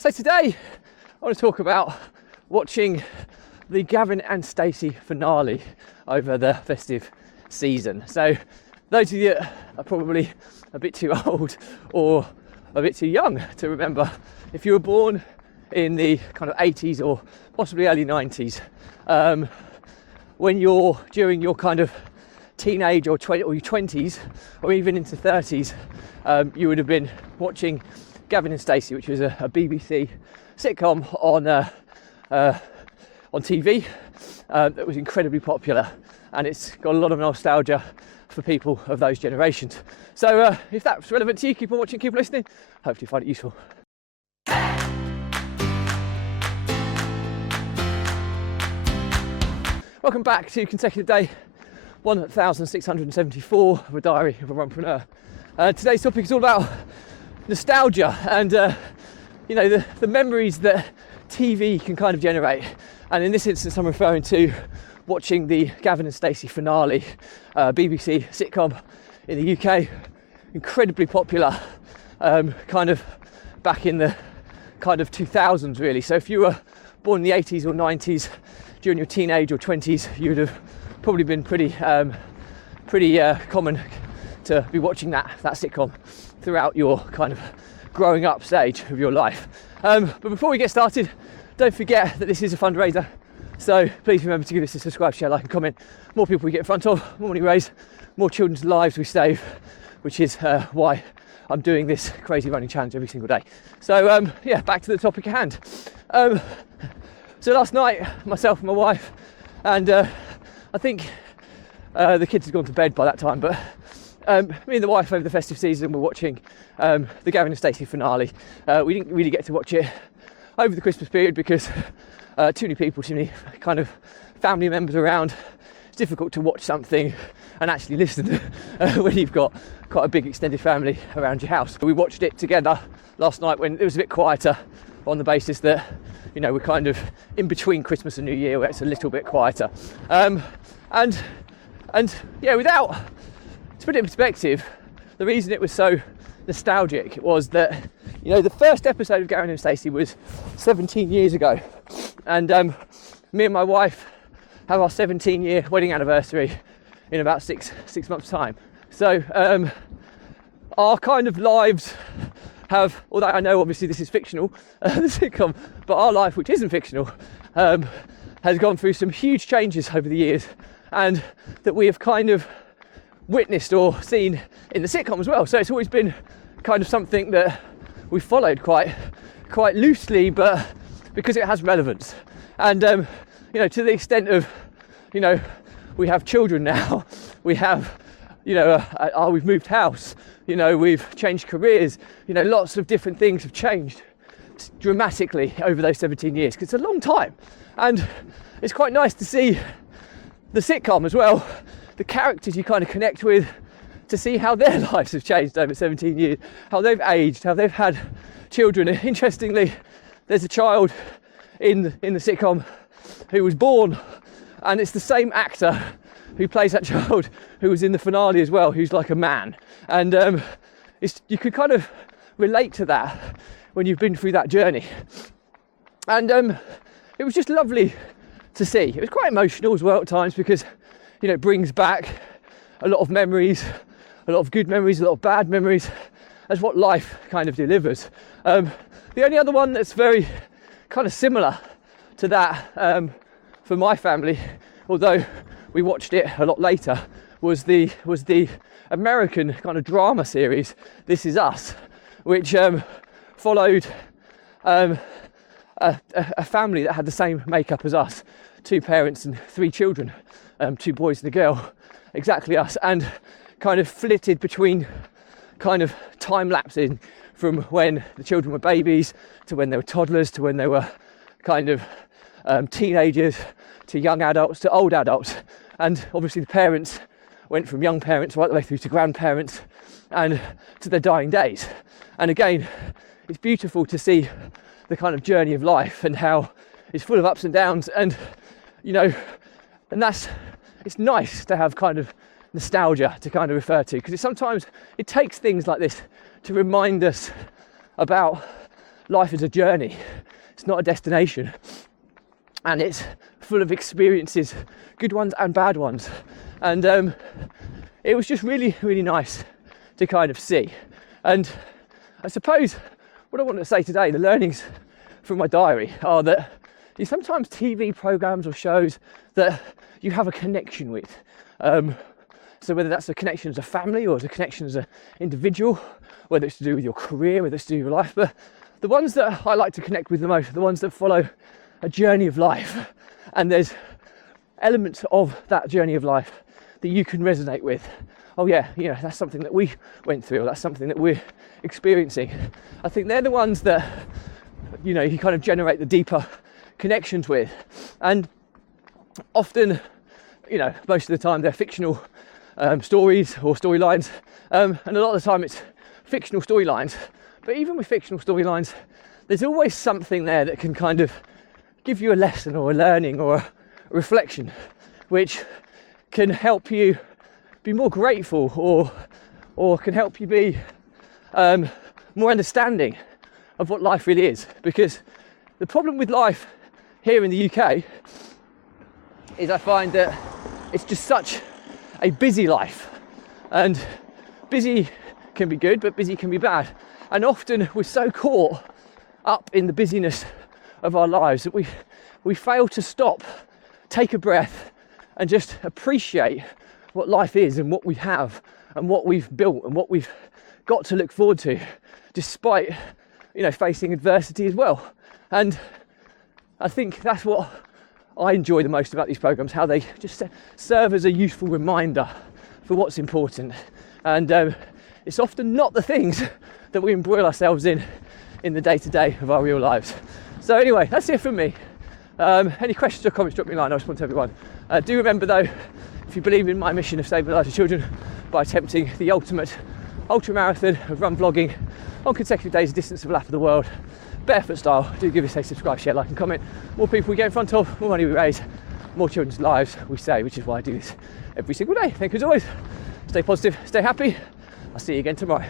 So today I want to talk about watching the Gavin and Stacey finale over the festive season. So those of you that are probably a bit too old or a bit too young to remember, if you were born in the kind of 80s or possibly early 90s, when you're during your kind of teenage or your 20s or even into 30s, you would have been watching Gavin and Stacey, which was a BBC sitcom on TV that was incredibly popular, and it's got a lot of nostalgia for people of those generations. So if that's relevant to you, keep on watching, keep on listening. Hopefully you find it useful. Welcome back to consecutive day 1674 of a diary of a Runpreneur. Today's topic is all about nostalgia and the memories that TV can kind of generate. And in this instance, I'm referring to watching the Gavin and Stacey finale, BBC sitcom in the UK, incredibly popular, kind of back in the kind of 2000s really. So if you were born in the 80s or 90s, during your teenage or 20s, you would have probably been pretty common to be watching that sitcom throughout your kind of growing up stage of your life. But before we get started, don't forget that this is a fundraiser, so please remember to give us a subscribe, share, like and comment. More people we get in front of, more money raised, more children's lives we save, which is why I'm doing this crazy running challenge every single day. So yeah, back to the topic at hand. So last night, myself and my wife, and I think the kids had gone to bed by that time, but me and the wife over the festive season were watching the Gavin and Stacey finale. We didn't really get to watch it over the Christmas period because too many people, too many kind of family members around. It's difficult to watch something and actually listen when you've got quite a big extended family around your house. We watched it together last night when it was a bit quieter, on the basis that, you know, we're kind of in between Christmas and New Year where it's a little bit quieter. And yeah, to put it in perspective, the reason it was so nostalgic was that, you know, the first episode of Gavin and Stacey was 17 years ago, and me and my wife have our 17-year wedding anniversary in about six months' time. So our kind of lives have, although I know obviously this is fictional, the sitcom, but our life, which isn't fictional, has gone through some huge changes over the years, and that we have kind of witnessed or seen in the sitcom as well. So it's always been kind of something that we followed quite loosely, but because it has relevance. And you know, to the extent of, you know, we have children now, we have, you know, we've moved house, you know, we've changed careers, you know, lots of different things have changed dramatically over those 17 years, because it's a long time. And it's quite nice to see the sitcom as well, the characters you kind of connect with, to see how their lives have changed over 17 years, how they've aged, how they've had children. And interestingly, there's a child in the sitcom who was born, and it's the same actor who plays that child who was in the finale as well, who's like a man. And you could kind of relate to that when you've been through that journey. And it was just lovely to see. It was quite emotional as well at times, because, you know, it brings back a lot of memories, a lot of good memories, a lot of bad memories, as what life kind of delivers. The only other one that's very kind of similar to that for my family, although we watched it a lot later, was the American kind of drama series This Is Us, which followed a family that had the same makeup as us, 2 parents and 3 children, 2 boys and a girl, exactly us, and kind of flitted between kind of time lapsing from when the children were babies to when they were toddlers to when they were kind of teenagers to young adults to old adults. And obviously the parents went from young parents right the way through to grandparents and to their dying days. And again, it's beautiful to see the kind of journey of life and how it's full of ups and downs, and, you know, and it's nice to have kind of nostalgia to kind of refer to, because sometimes it takes things like this to remind us about life is a journey, it's not a destination, and it's full of experiences, good ones and bad ones. And it was just really, really nice to kind of see. And I suppose what I want to say today, the learnings from my diary, are that sometimes TV programs or shows that you have a connection with, so whether that's a connection as a family or as a connection as an individual, whether it's to do with your career, whether it's to do with your life, but the ones that I like to connect with the most are the ones that follow a journey of life, and there's elements of that journey of life that you can resonate with. Oh yeah, you know, that's something that we went through, or that's something that we're experiencing. I think they're the ones that, you know, you kind of generate the deeper connections with. And often, you know, most of the time they're fictional stories or storylines, and a lot of the time it's fictional storylines. But even with fictional storylines, there's always something there that can kind of give you a lesson or a learning or a reflection, which can help you be more grateful, or can help you be more understanding of what life really is. Because the problem with life here in the UK is I find that it's just such a busy life, and busy can be good, but busy can be bad. And often we're so caught up in the busyness of our lives that we fail to stop, take a breath, and just appreciate what life is and what we have and what we've built and what we've got to look forward to, despite, you know, facing adversity as well. And I think that's what I enjoy the most about these programs, how they just serve as a useful reminder for what's important. And it's often not the things that we embroil ourselves in the day-to-day of our real lives. So anyway, that's it from me. Any questions or comments, drop me a line. I'll respond to everyone. Do remember though, if you believe in my mission of saving the lives of children by attempting the ultimate ultra marathon of run vlogging on consecutive days, distance of a lap of the world, barefoot style, do give us a subscribe, share, like and comment. More people we get in front of, more money we raise, more children's lives we save, which is why I do this every single day. Thank you as always. Stay positive, stay happy. I'll see you again tomorrow.